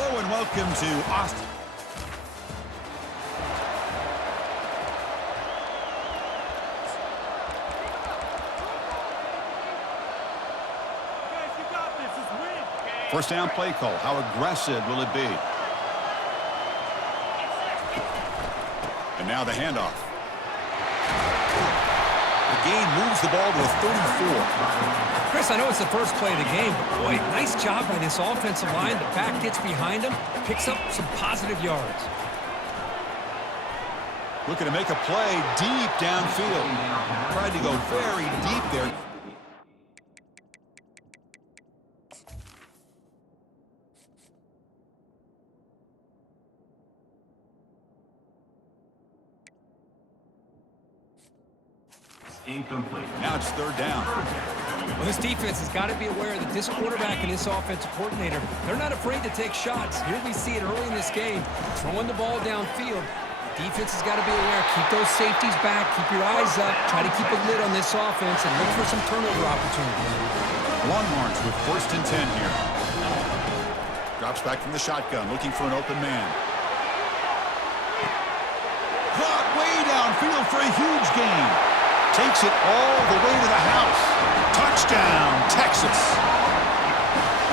Hello and welcome to Austin. First down play call. How aggressive will it be? And now the handoff. The gain moves the ball to a 34. Chris, I know it's the first play of the game, but boy, nice job by this offensive line. The back gets behind him, picks up some positive yards. Looking to make a play deep downfield. Tried to go very deep there. Incomplete. Now it's third down. Well, this defense has got to be aware that this quarterback and this offensive coordinator, they're not afraid to take shots. Here we see it early in this game, throwing the ball downfield. The defense has got to be aware. Keep those safeties back. Keep your eyes up. Try to keep a lid on this offense and look for some turnover opportunities. Longhorns with first and 10 here. Drops back from the shotgun, looking for an open man. Caught way downfield for a huge gain. Takes it all the way to the house. Touchdown, Texas.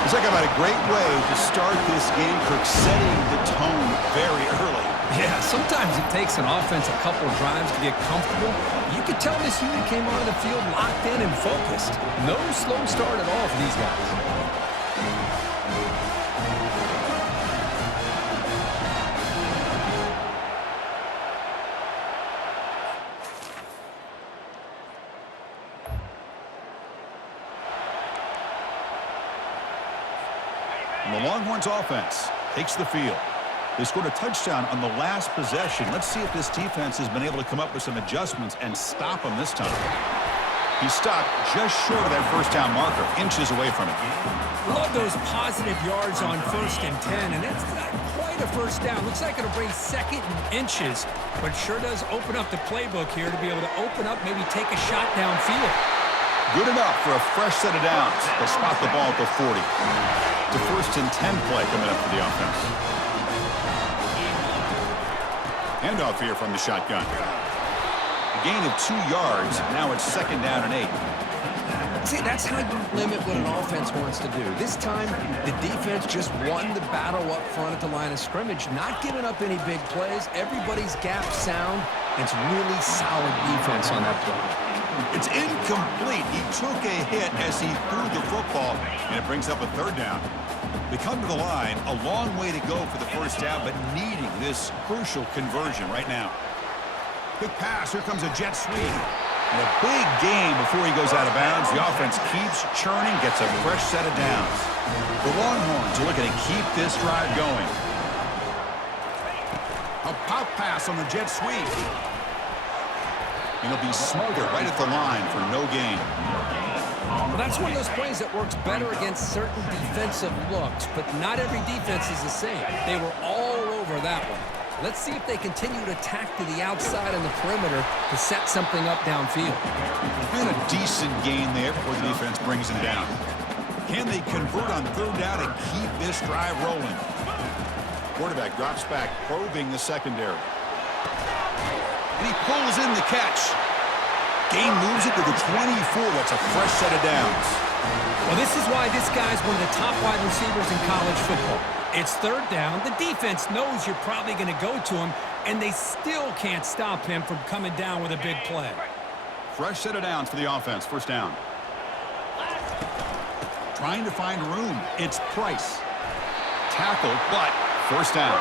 Looks like I've had a great way to start this game, Kirk, setting the tone very early. Yeah, sometimes it takes an offense a couple of drives to get comfortable. You could tell this unit came onto the field locked in and focused. No slow start at all for these guys. And the Longhorns offense takes the field. They scored a touchdown on the last possession. Let's see if this defense has been able to come up with some adjustments and stop them this time. He stopped just short of that first down marker, inches away from it. Love those positive yards on 1st and 10, and that's not quite a first down. Looks like it'll bring second and inches, but sure does open up the playbook here to be able to open up, maybe take a shot downfield. Good enough for a fresh set of downs. They'll spot the ball at the 40. The first and 10 play coming up for the offense. Handoff here from the shotgun. A gain of 2 yards. Now it's second down and 8. See, that's how you limit what an offense wants to do. This time, the defense just won the battle up front at the line of scrimmage, not giving up any big plays. Everybody's gap sound. It's really solid defense on that play. It's incomplete. He took a hit as he threw the football, and it brings up a third down. They come to the line, a long way to go for the first down, but needing this crucial conversion right now. Quick pass. Here comes a jet sweep. And a big gain before he goes out of bounds. The offense keeps churning, gets a fresh set of downs. The Longhorns are looking to keep this drive going. A pop pass on the jet sweep. And he'll be smothered right at the line for no gain. Well, that's one of those plays that works better against certain defensive looks, but not every defense is the same. They were all over that one. Let's see if they continue to attack to the outside on the perimeter to set something up downfield. And a decent gain there before the defense brings him down. Can they convert on third down and keep this drive rolling? Quarterback drops back, probing the secondary. And he pulls in the catch. Gain moves it to the 24. That's a fresh set of downs. Well, this is why this guy's one of the top wide receivers in college football. It's third down. The defense knows you're probably going to go to him, and they still can't stop him from coming down with a big play. Fresh set of downs for the offense. First down. Trying to find room. It's Price. Tackle, but first down.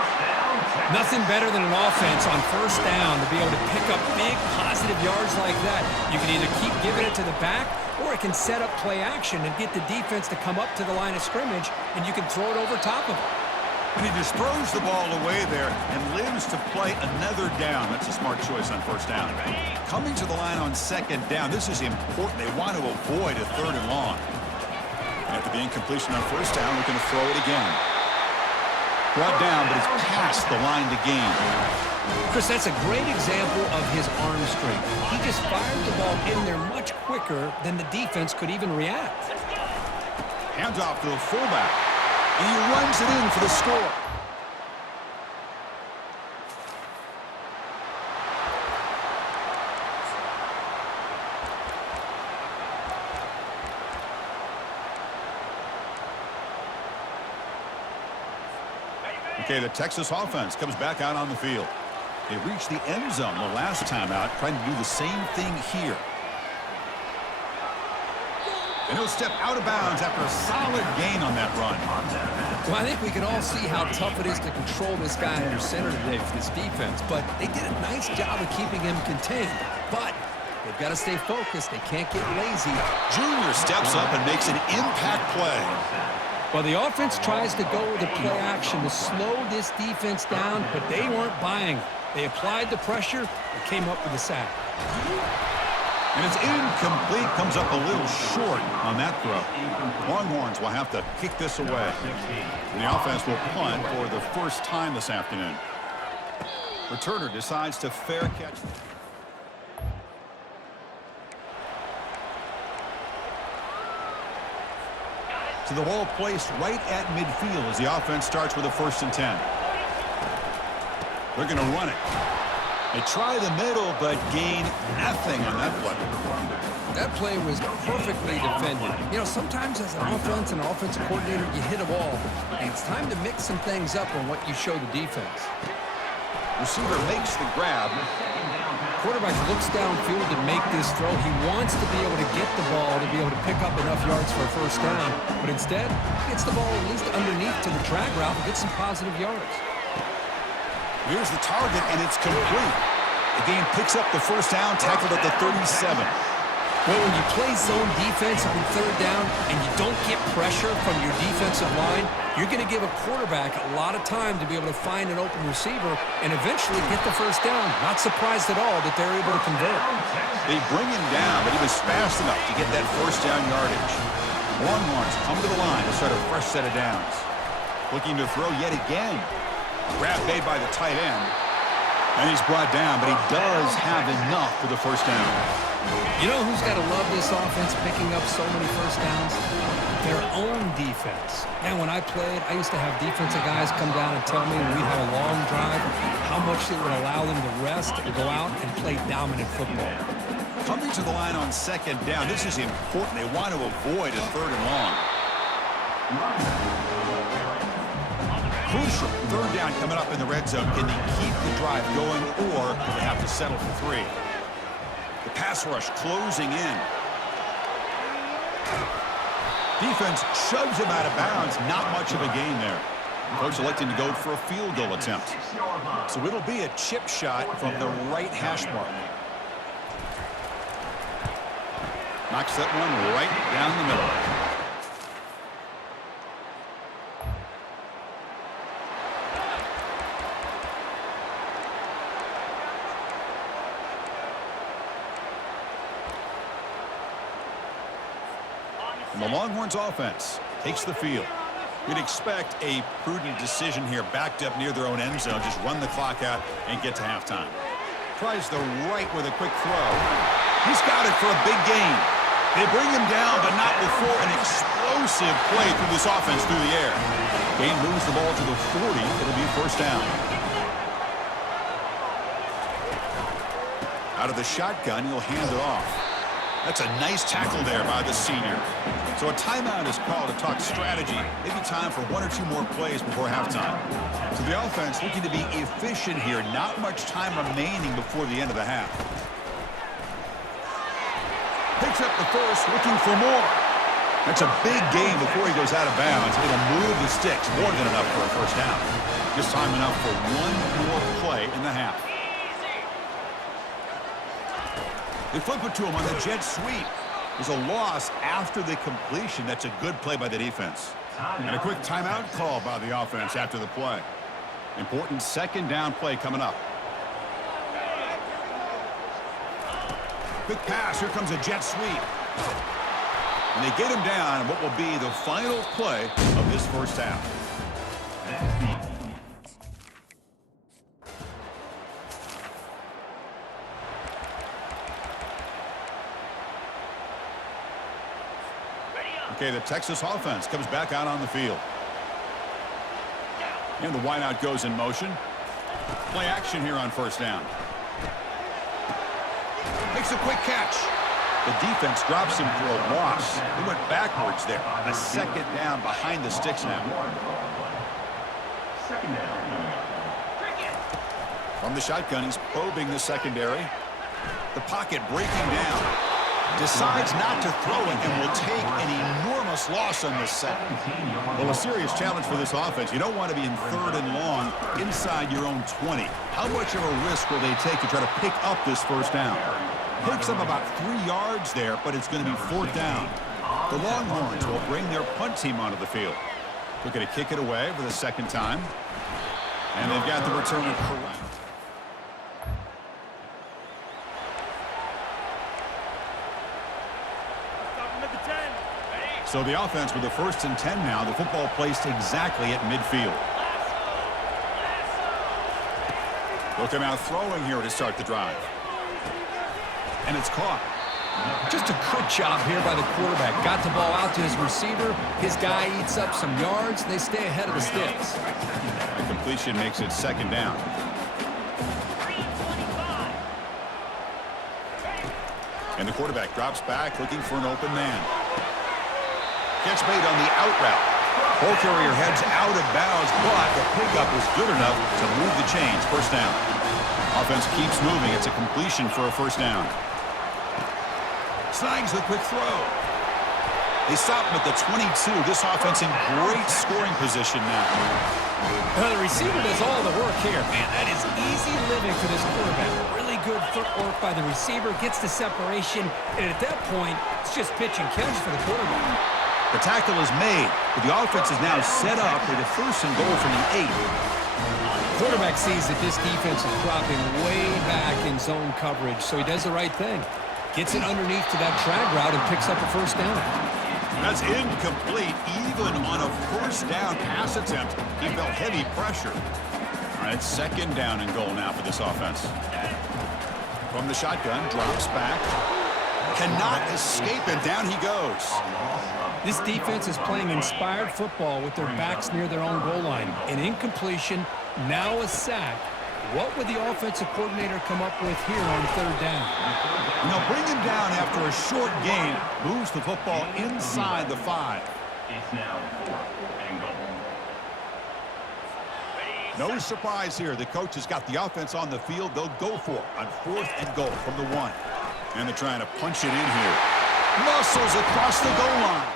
Nothing better than an offense on first down to be able to pick up big positive yards like that. You can either keep giving it to the back, or it can set up play action and get the defense to come up to the line of scrimmage, and you can throw it over top of it. And he just throws the ball away there and lives to play another down. That's a smart choice on first down. Coming to the line on second down, this is important. They want to avoid a third and long. After the incompletion on first down, we're going to throw it again. Brought down, but it's past the line to gain. Chris, that's a great example of his arm strength. He just fired the ball in there much quicker than the defense could even react. Hands off to the fullback. And he runs it in for the score. Okay, the Texas offense comes back out on the field. They reached the end zone the last time out, trying to do the same thing here. And he'll step out of bounds after a solid gain on that run. Well, I think we can all see how tough it is to control this guy under center today for this defense, but they did a nice job of keeping him contained. But they've got to stay focused. They can't get lazy. Junior steps up and makes an impact play. Well, the offense tries to go with the play action to slow this defense down, but they weren't buying it. They applied the pressure and came up with a sack. And it's incomplete, comes up a little short on that throw. Longhorns will have to kick this away. And the offense will punt for the first time this afternoon. Returner decides to fair catch. To the ball placed right at midfield as the offense starts with a 1st and 10. They're going to run it. They try the middle, but gain nothing on that play. That play was perfectly defended. You know, sometimes as an offense and an offensive coordinator, you hit a ball, and it's time to mix some things up on what you show the defense. Receiver makes the grab. Quarterback looks downfield to make this throw. He wants to be able to get the ball to be able to pick up enough yards for a 1st down, but instead, he gets the ball at least underneath to the drag route and gets some positive yards. Here's the target, and it's complete. The game picks up the 1st down, tackled at the 37. Well, when you play zone defense on 3rd down and you don't get pressure from your defensive line, you're going to give a quarterback a lot of time to be able to find an open receiver and eventually get the 1st down. Not surprised at all that they're able to convert. They bring him down, but he was fast enough to get that 1st down yardage. Longhorns come to the line to start a fresh set of downs. Looking to throw yet again. Grab made by the tight end. And he's brought down, but he does have enough for the 1st down. You know who's got to love this offense picking up so many 1st downs? Their own defense. And when I played, I used to have defensive guys come down and tell me when we'd have a long drive how much it would allow them to rest and go out and play dominant football. Coming to the line on 2nd down, this is important. They want to avoid a 3rd and long. Crucial 3rd down coming up in the red zone. Can they keep the drive going, or they have to settle for 3? The pass rush closing in. Defense shoves him out of bounds. Not much of a gain there. Coach electing to go for a field goal attempt. So it'll be a chip shot from the right hash mark. Knocks that one right down the middle. And the Longhorns offense takes the field. We'd expect a prudent decision here, backed up near their own end zone. Just run the clock out and get to halftime. Tries the right with a quick throw. He's got it for a big gain. They bring him down, but not before an explosive play through this offense through the air. Gain moves the ball to the 40. It'll be 1st down. Out of the shotgun, he'll hand it off. That's a nice tackle there by the senior. So a timeout is called to talk strategy. Maybe time for 1 or 2 more plays before halftime. So the offense looking to be efficient here. Not much time remaining before the end of the half. Picks up the 1st, looking for more. That's a big gain before he goes out of bounds. It'll move the sticks. More than enough for a 1st down. Just time enough for 1 more play in the half. They flip it to him on the jet sweep. There's a loss after the completion. That's a good play by the defense. And a quick timeout call by the offense after the play. Important 2nd down play coming up. Quick pass. Here comes a jet sweep. And they get him down in what will be the final play of this 1st half. Okay, the Texas offense comes back out on the field. And the wideout goes in motion. Play action here on first down. Makes a quick catch. The defense drops him for a loss. He went backwards there. A second down behind the sticks now. Second down. From the shotgun, he's probing the secondary. The pocket breaking down. Decides not to throw it and will take an enormous loss on this sack. Well, a serious challenge for this offense. You don't want to be in 3rd and long inside your own 20. How much of a risk will they take to try to pick up this first down? Picks up about 3 yards there, but it's going to be 4th down. The Longhorns will bring their punt team onto the field. They're going to kick it away for the second time. And they've got the returner correct. So the offense with the 1st and 10 now. The football placed exactly at midfield. They'll come out throwing here to start the drive. And it's caught. Just a good job here by the quarterback. Got the ball out to his receiver. His guy eats up some yards. They stay ahead of the sticks. The completion makes it 2nd down. And the quarterback drops back looking for an open man. Catch made on the out route. Ball carrier heads out of bounds, but the pickup is good enough to move the chains. First down. Offense keeps moving. It's a completion for a first down. Slangs the quick throw. They stop him at the 22. This offense in great scoring position now. Well, the receiver does all the work here. Man, that is easy living for this quarterback. Really good footwork by the receiver. Gets the separation. And at that point, it's just pitch and catch for the quarterback. The tackle is made, but the offense is now set up with a 1st and goal from the 8. Quarterback sees that this defense is dropping way back in zone coverage, so he does the right thing. Gets it underneath to that drag route and picks up a first down. That's incomplete. Even on a first down pass attempt, he felt heavy pressure. All right, 2nd down and goal now for this offense. From the shotgun, drops back. Cannot escape, and down he goes. This defense is playing inspired football with their backs near their own goal line. An incompletion, now a sack. What would the offensive coordinator come up with here on 3rd down? Now bring him down after a short gain. Moves the football inside the 5. It's now 4th and goal. No surprise here. The coach has got the offense on the field. They'll go for it on 4th and goal from the 1. And they're trying to punch it in here. Muscles across the goal line.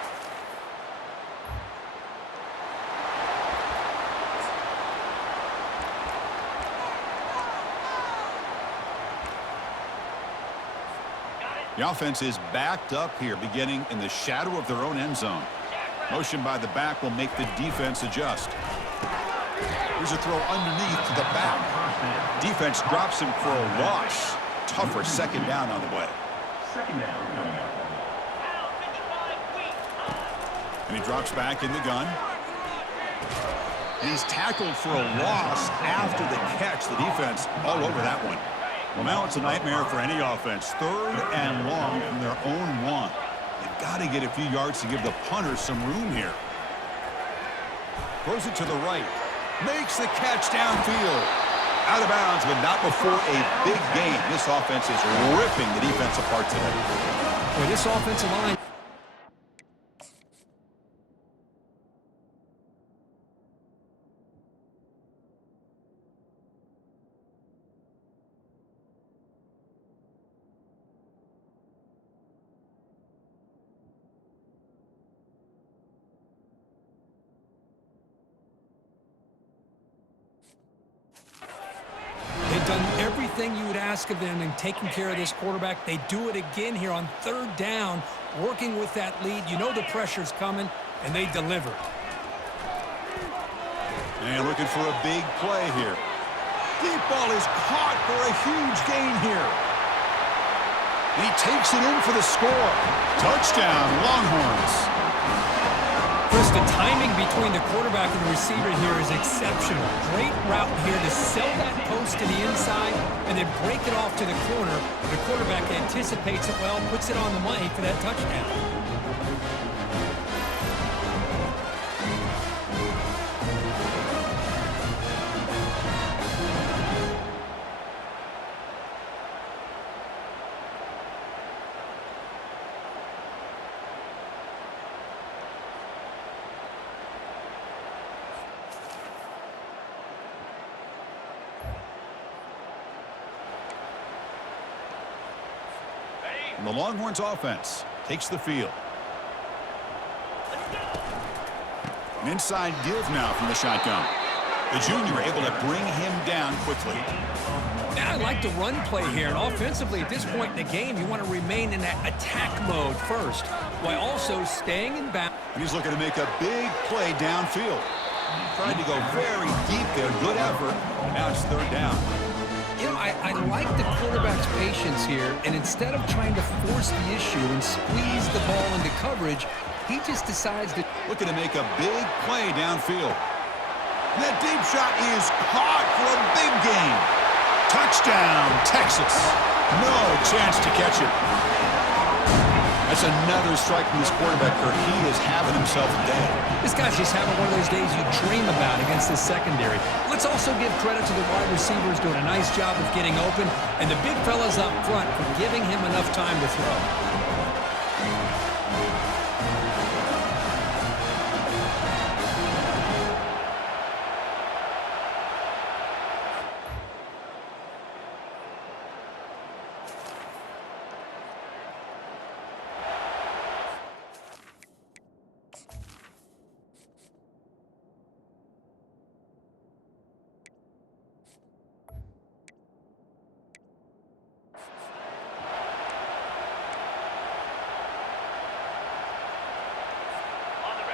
The offense is backed up here, beginning in the shadow of their own end zone. Motion by the back will make the defense adjust. Here's a throw underneath to the back. Defense drops him for a loss. Tougher 2nd down on the way. 2nd down. And he drops back in the gun. And he's tackled for a loss after the catch. The defense all over that one. Well, now it's a nightmare for any offense. 3rd and long from their own 1. They've got to get a few yards to give the punters some room here. Throws it to the right. Makes the catch downfield. Out of bounds, but not before a big gain. This offense is ripping the defense apart today. Boy, this offensive line. They've done everything you would ask of them in taking care of this quarterback. They do it again here on 3rd down, working with that lead. You know the pressure's coming, and they deliver. And looking for a big play here. Deep ball is caught for a huge gain here. And he takes it in for the score. Touchdown, Longhorns. Chris, the timing between the quarterback and the receiver here is exceptional. Great route here to sell that post to the inside and then break it off to the corner. The quarterback anticipates it well, puts it on the money for that touchdown. And the Longhorns offense takes the field. An inside give now from the shotgun. The junior able to bring him down quickly. Yeah, I like the run play here. And offensively, at this point in the game, you want to remain in that attack mode first, while also staying in bounds. And he's looking to make a big play downfield. Tried to go very deep there. Good effort. Now it's third down. You know, I like the quarterback's patience here, and instead of trying to force the issue and squeeze the ball into coverage, he just decides to... Looking to make a big play downfield. And that deep shot is caught for a big gain. Touchdown, Texas. No chance to catch it. That's another strike from this quarterback, Kirk. He is having himself a day. This guy's just having one of those days you dream about against this secondary. Let's also give credit to the wide receivers doing a nice job of getting open, and the big fellas up front for giving him enough time to throw.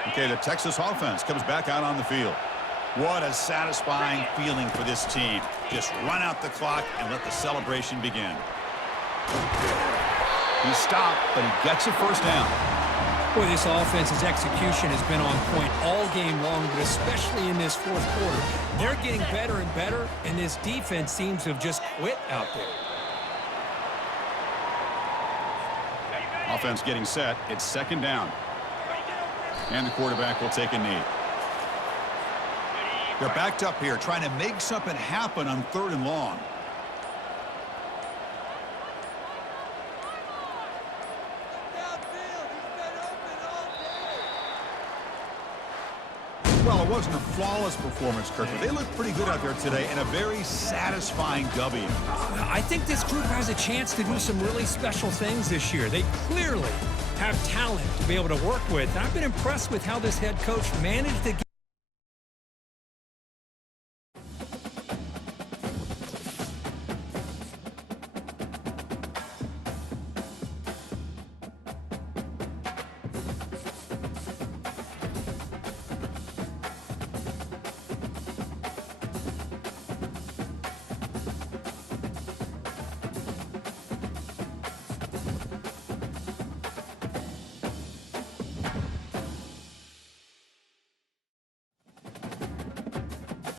Okay, the Texas offense comes back out on the field. What a satisfying feeling for this team. Just run out the clock and let the celebration begin. He stopped, but he gets a first down. Boy, this offense's execution has been on point all game long, but especially in this fourth quarter. They're getting better and better, and this defense seems to have just quit out there. Offense getting set. It's second down. And the quarterback will take a knee. They're backed up here, trying to make something happen on third and long. Well, it wasn't a flawless performance, Kirk, but they looked pretty good out there today and a very satisfying W. I think this group has a chance to do some really special things this year. They clearly have talent to be able to work with. And I've been impressed with how this head coach managed to get